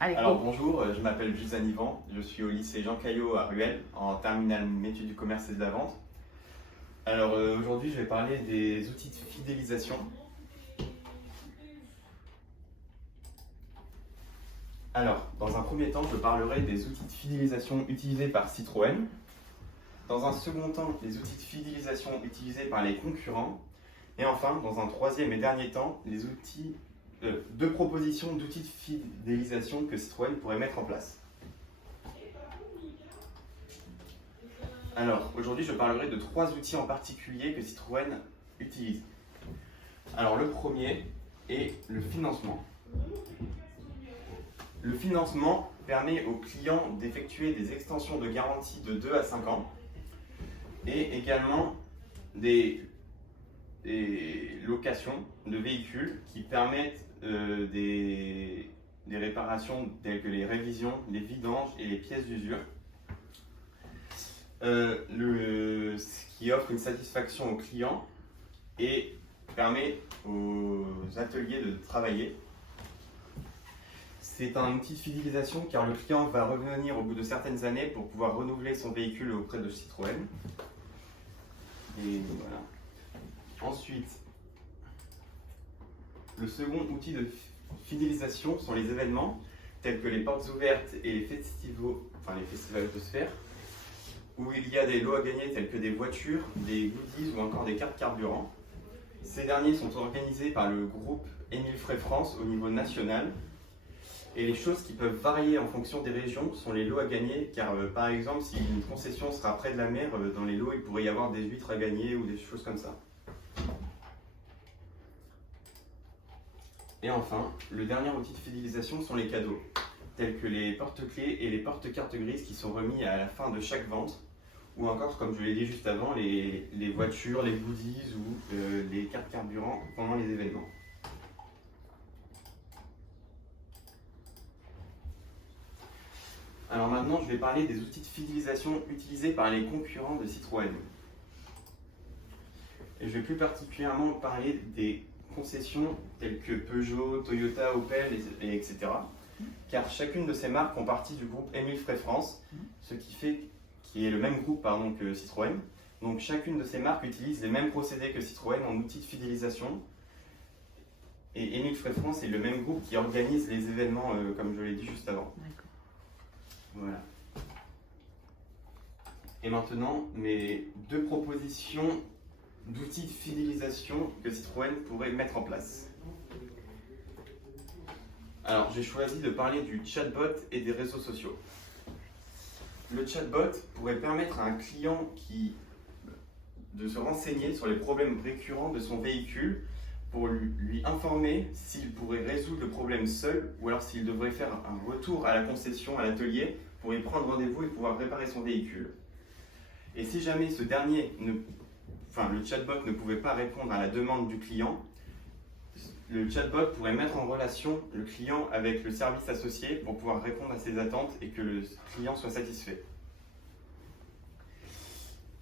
Allez, Alors go. bonjour, je m'appelle Jules Ivan, je suis au lycée Jean Caillot à Ruel, en terminale métier du commerce et de la vente. Alors aujourd'hui je vais parler des outils de fidélisation. Alors dans un premier temps je parlerai des outils de fidélisation utilisés par Citroën. Dans un second temps les outils de fidélisation utilisés par les concurrents. Et enfin dans un troisième et dernier temps les outils, deux propositions d'outils de fidélisation que Citroën pourrait mettre en place. Alors, aujourd'hui, je parlerai de trois outils en particulier que Citroën utilise. Alors, le premier est le financement. Le financement permet aux clients d'effectuer des extensions de garantie de 2 à 5 ans et également des locations de véhicules qui permettent des réparations telles que les révisions, les vidanges et les pièces d'usure. Ce qui offre une satisfaction aux clients et permet aux ateliers de travailler. C'est un outil de fidélisation car le client va revenir au bout de certaines années pour pouvoir renouveler son véhicule auprès de Citroën. Et voilà. Ensuite, le second outil de fidélisation sont les événements tels que les portes ouvertes et les festivals de sphère, où il y a des lots à gagner tels que des voitures, des goodies ou encore des cartes carburant. Ces derniers sont organisés par le groupe Émile Frey France au niveau national. Et les choses qui peuvent varier en fonction des régions sont les lots à gagner, car par exemple, si une concession sera près de la mer, dans les lots, il pourrait y avoir des huîtres à gagner ou des choses comme ça. Et enfin, le dernier outil de fidélisation sont les cadeaux, tels que les porte-clés et les porte-cartes grises qui sont remis à la fin de chaque vente, ou encore, comme je l'ai dit juste avant, les voitures, les goodies ou les cartes carburant pendant les événements. Alors maintenant, je vais parler des outils de fidélisation utilisés par les concurrents de Citroën. Et je vais plus particulièrement parler des concessions telles que Peugeot, Toyota, Opel, etc. Car chacune de ces marques font partie du groupe Émile Frey France, ce qui est le même groupe que Citroën. Donc chacune de ces marques utilise les mêmes procédés que Citroën en outils de fidélisation. Et Émile Frey France est le même groupe qui organise les événements, comme je l'ai dit juste avant. Voilà. Et maintenant, mes deux propositions d'outils de fidélisation que Citroën pourrait mettre en place. Alors, j'ai choisi de parler du chatbot et des réseaux sociaux. Le chatbot pourrait permettre à un client de se renseigner sur les problèmes récurrents de son véhicule pour lui informer s'il pourrait résoudre le problème seul ou alors s'il devrait faire un retour à la concession, à l'atelier, pour y prendre rendez-vous et pouvoir réparer son véhicule. Et si jamais le chatbot ne pouvait pas répondre à la demande du client, le chatbot pourrait mettre en relation le client avec le service associé pour pouvoir répondre à ses attentes et que le client soit satisfait.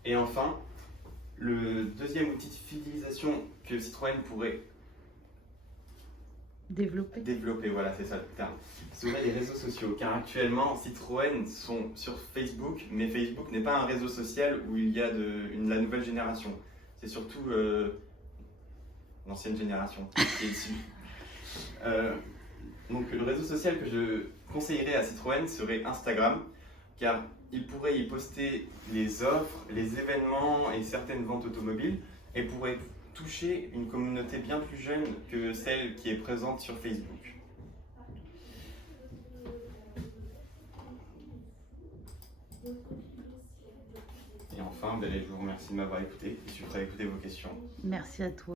Et enfin, le deuxième outil de fidélisation que Citroën pourrait développer, voilà, c'est ça le terme, seraient les réseaux sociaux. Car actuellement, Citroën sont sur Facebook, mais Facebook n'est pas un réseau social où il y a la nouvelle génération. C'est surtout l'ancienne génération qui est dessus. Donc le réseau social que je conseillerais à Citroën serait Instagram, car il pourrait y poster les offres, les événements et certaines ventes automobiles, et pourrait toucher une communauté bien plus jeune que celle qui est présente sur Facebook. Et enfin, je vous remercie de m'avoir écouté et je suis prêt à écouter vos questions. Merci à toi.